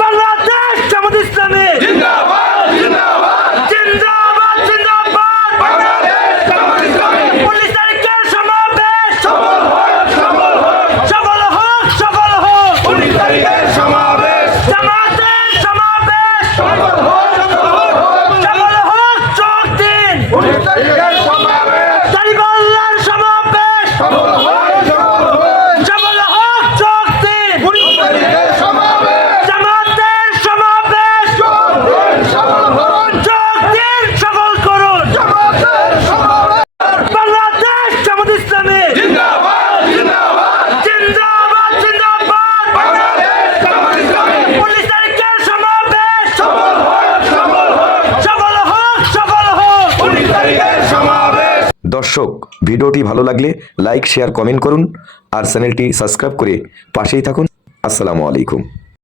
বাংলাদেশ জামাত ইসলামী। জিন্দাবাদ জিন্দাবাদ। জিন্দাবাদ জিন্দাবাদ। বাংলাদেশ জামাত ইসলামী। উনিশ তারিখের সমাবেশ। সফল হোক সফল হোক। সফল হোক সফল হোক। উনিশ তারিখের সমাবেশ। জামাতের সমাবেশ। সফল হোক সফল হোক। সফল হোক যোগ দিন। উনিশ তারিখের সমাবেশ। দাড়িপাল্লার সমাবেশ। সফল হোক সফল হোক যোগ দিন উনিশ তারিখের সমাবেশ জামাতের সমাবেশ সফল হোক যোগ দিন সফল করুন জামাতের সমাবেশ বাংলাদেশ জামাত ইসলামী জিন্দাবাদ জিন্দাবাদ জিন্দাবাদ জিন্দাবাদ বাংলাদেশ জামাত ইসলামী উনিশ তারিখের সমাবেশ সফল হোক সফল হোক সফল হোক সফল হোক উনিশ তারিখের সমাবেশ দর্শক, ভিডিওটি ভালো লাগলে লাইক, শেয়ার, কমেন্ট করুন আর চ্যানেলটি সাবস্ক্রাইব করে পাশেই থাকুন। আসসালামু আলাইকুম।